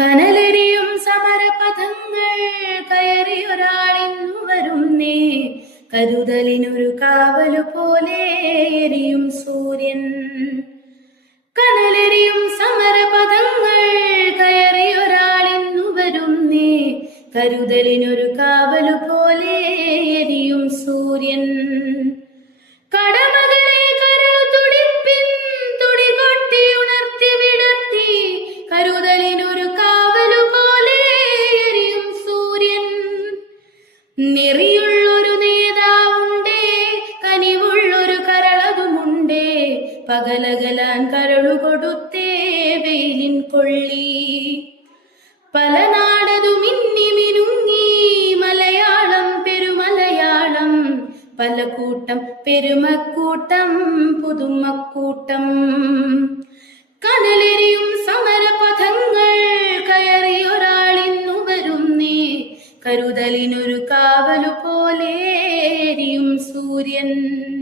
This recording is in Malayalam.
കനലെരിയും സമരപഥങ്ങൾ കയറിയൊരാളിന്നു വരുന്നേ. കരുതലിനൊരു കാവലു പോലെ എരിയും സൂര്യൻ. കനലെരിയും സമരപഥങ്ങൾ കയറിയൊരാളിന്നു വരുന്നേ. കരുതലിനൊരു കാവലു പോലെ എരിയും സൂര്യൻ. കടമകളെ കരളു തുടിപ്പിൻ, തുടികൊട്ടി ഉണർത്തി വിടർത്തി. കരുതലിനൊരു കാവലു പോലെ എരിയും സൂര്യൻ. നെറിയുള്ളൊരു നേതാവുണ്ടേ, കനിവുള്ളൊരു കരളതുമുണ്ടേ. പകലകലാൻ കരളു കൊടുത്തേ വെയിലിൻ കൊള്ളി. പല നാടതു മിന്നി മിനുങ്ങി മലയാളം പെരുമലയാളം. പല കൂട്ടം പെരുമക്കൂട്ടം പുതുമക്കൂട്ടം. കനലെരിയും സമരപഥങ്ങൾ കയറിയൊരാളിന്നു വരുന്നേ. കരുതലിനൊരു കാവലു പോലെ എരിയും സൂര്യൻ.